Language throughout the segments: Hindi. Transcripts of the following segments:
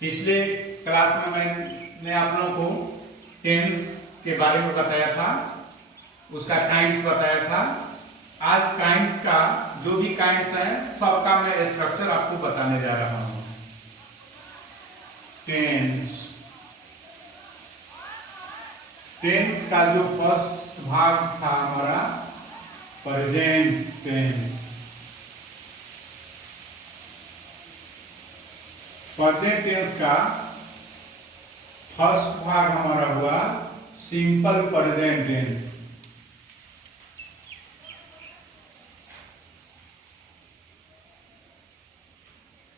पिछले क्लास में मैंने आप लोगों को टेंस के बारे में बताया था, उसका काइंड्स बताया था। आज काइंड्स का जो भी काइंड्स है सबका मैं स्ट्रक्चर आपको बताने जा रहा हूं। टेंस टेंस का जो फर्स्ट भाग था हमारा प्रेजेंट टेंस। प्रेजेंट टेंस का फर्स्ट भाग हमारा हुआ simple present tense.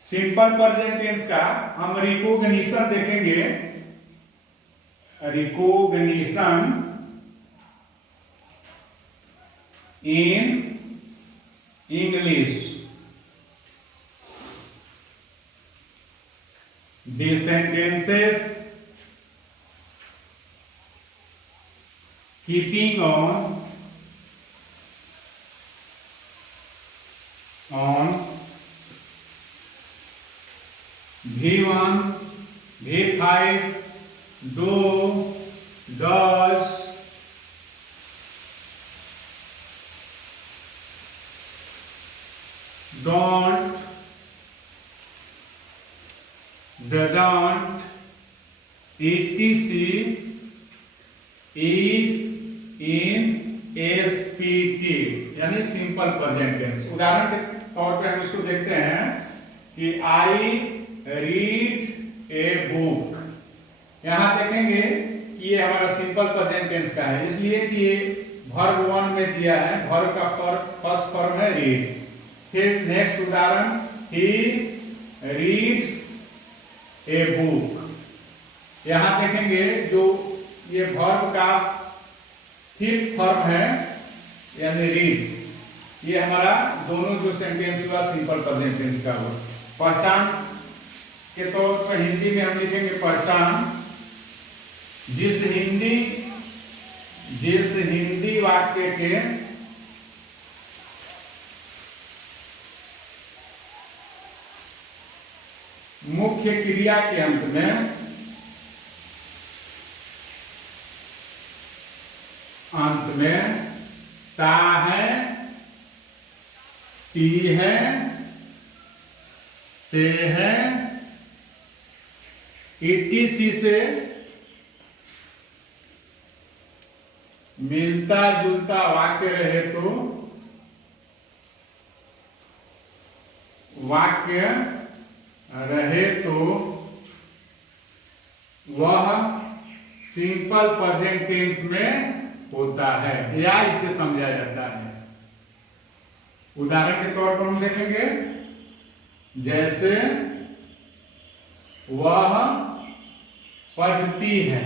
Simple present tense का हम रिकॉग्निशन देखेंगे। Recognition in English. These sentences keeping on V1, V5, do, does, don't, doesn't, etc. is in SPT यानी सिंपल प्रेजेंट टेंस। उदाहरण के तौर पे हम इसको देखते हैं कि आई रीड ए बुक। यहां देखेंगे कि ये हमारा सिंपल प्रेजेंट टेंस का है, इसलिए कि ये वर्ब 1 में दिया है। वर्ब का फर्स्ट फॉर्म है रीड। फिर नेक्स्ट उदाहरण, ही रीड्स ए बुक। यहां देखेंगे जो ये वर्ब का फिफ्थ फॉर्म है यानी रीड्स। ये हमारा दोनों जो सेंटेंस हुआ सिंपल प्रेजेंट टेंस का हुआ। पहचान के तौर पर हिंदी में हम लिखेंगे पहचान। जिस हिंदी वाक्य के मुख्य क्रिया के अंत में ता है, टी है, ते है, etc से मिलता जुलता वाक्य रहे तो वह सिंपल प्रेजेंट टेंस में होता है या इसे समझा जाता है। उदाहरण के तौर पर हम देखेंगे, जैसे वह पढ़ती है।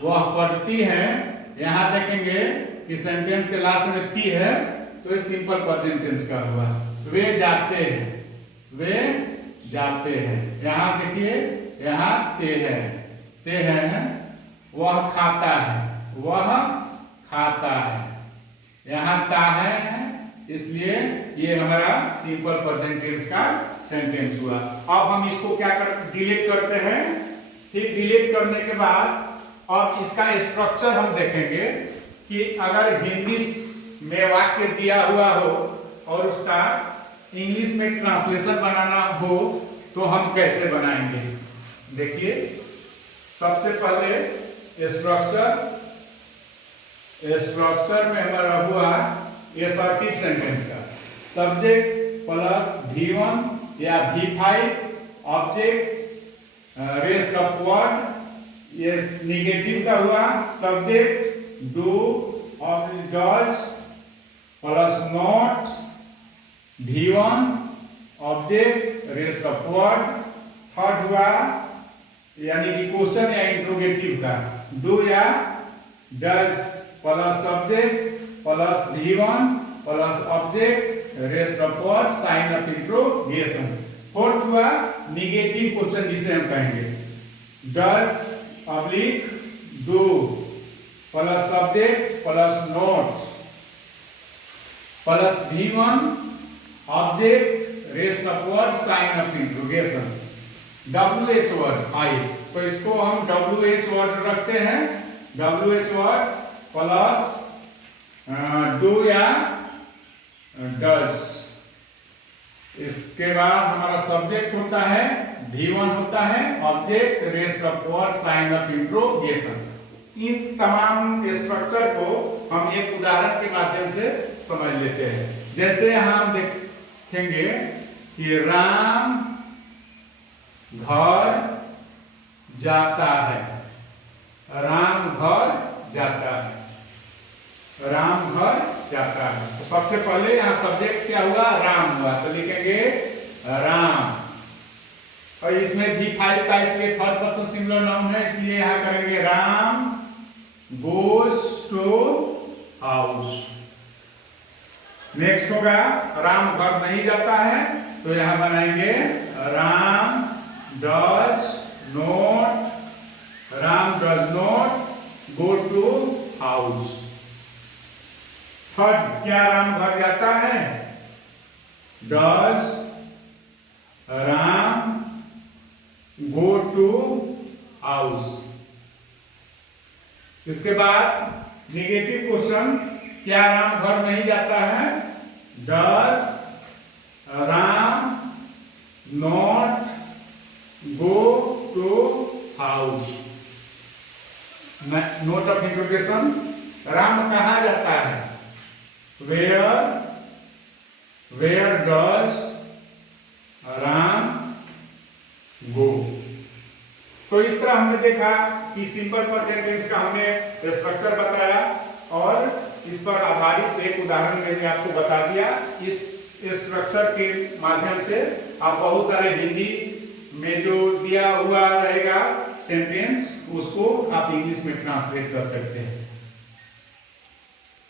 वह पढ़ती है, यहां देखेंगे कि सेंटेंस के लास्ट में ती है तो ये सिंपल प्रेजेंट टेंस का हुआ। वे जाते हैं, वे जाते हैं। यहां देखिए यहां ते है। वह खाता है, वह खाता है। यहां ता है, इसलिए ये हमारा सिंपल प्रेजेंट टेंस का सेंटेंस हुआ। अब हम इसको क्या डिलीट करते हैं। फिर डिलीट करने के बाद अब इसका स्ट्रक्चर हम देखेंगे कि अगर हिंदी में वाक्य दिया हुआ हो और उसका इंग्लिश में ट्रांसलेशन बनाना हो तो हम कैसे बनाएंगे। देखिए सबसे पहले स्ट्रक्चर में हमारा हुआ असर्टिव सेंटेंस का सब्जेक्ट प्लस V1 या V5 object rest of word. ये निगेटिव का हुआ सब्जेक्ट डू और does plus not V1 object rest of word. Third हुआ यानी कि क्वेश्चन या इंट्रोगेटिव का डू या does plus subject plus V1 plus object rest of word sign of interrogation. Fourth हुआ निगेटिव क्वेश्चन जिसे हम कहेंगे does oblique do plus subject plus not plus V1 object rest of word sign of interrogation. WH word I, तो इसको हम WH वर्ड रखते हैं। WH वर्ड प्लस डू या डज। इसके बाद हमारा सब्जेक्ट होता है V1 होता है, object, rest of words, line of interrogation. इन तमाम स्ट्रक्चर को हम एक उदाहरण के माध्यम से समझ लेते हैं। जैसे हम देखेंगे कि राम घर जाता है, राम घर जाता है, राम घर जाता है। तो सबसे पहले यहाँ सब्जेक्ट क्या हुआ, राम हुआ, तो लिखेंगे राम। और इसमें V5 का इसलिए थर्ड पर्सन सिंगुलर नाउन है, इसलिए यहाँ करेंगे Ram goes to house. Next होगा राम घर नहीं जाता है, तो यहां बनाएंगे Ram does not go to house. Third, क्या राम घर जाता है, does Ram go to house. इसके बाद नेगेटिव क्वेश्चन, क्या राम घर नहीं जाता है, does Ram not go to house. Note of interrogation, Ram कहाँ जाता है, वेयर डज राम गो। तो इस तरह हमने देखा कि सिंपल प्रेजेंट टेंस का हमने स्ट्रक्चर बताया और इस पर आधारित एक उदाहरण मैंने आपको बता दिया। इस स्ट्रक्चर के माध्यम से आप बहुत सारे हिंदी में जो दिया हुआ रहेगा सेंटेंस, उसको आप इंग्लिश में ट्रांसलेट कर सकते हैं।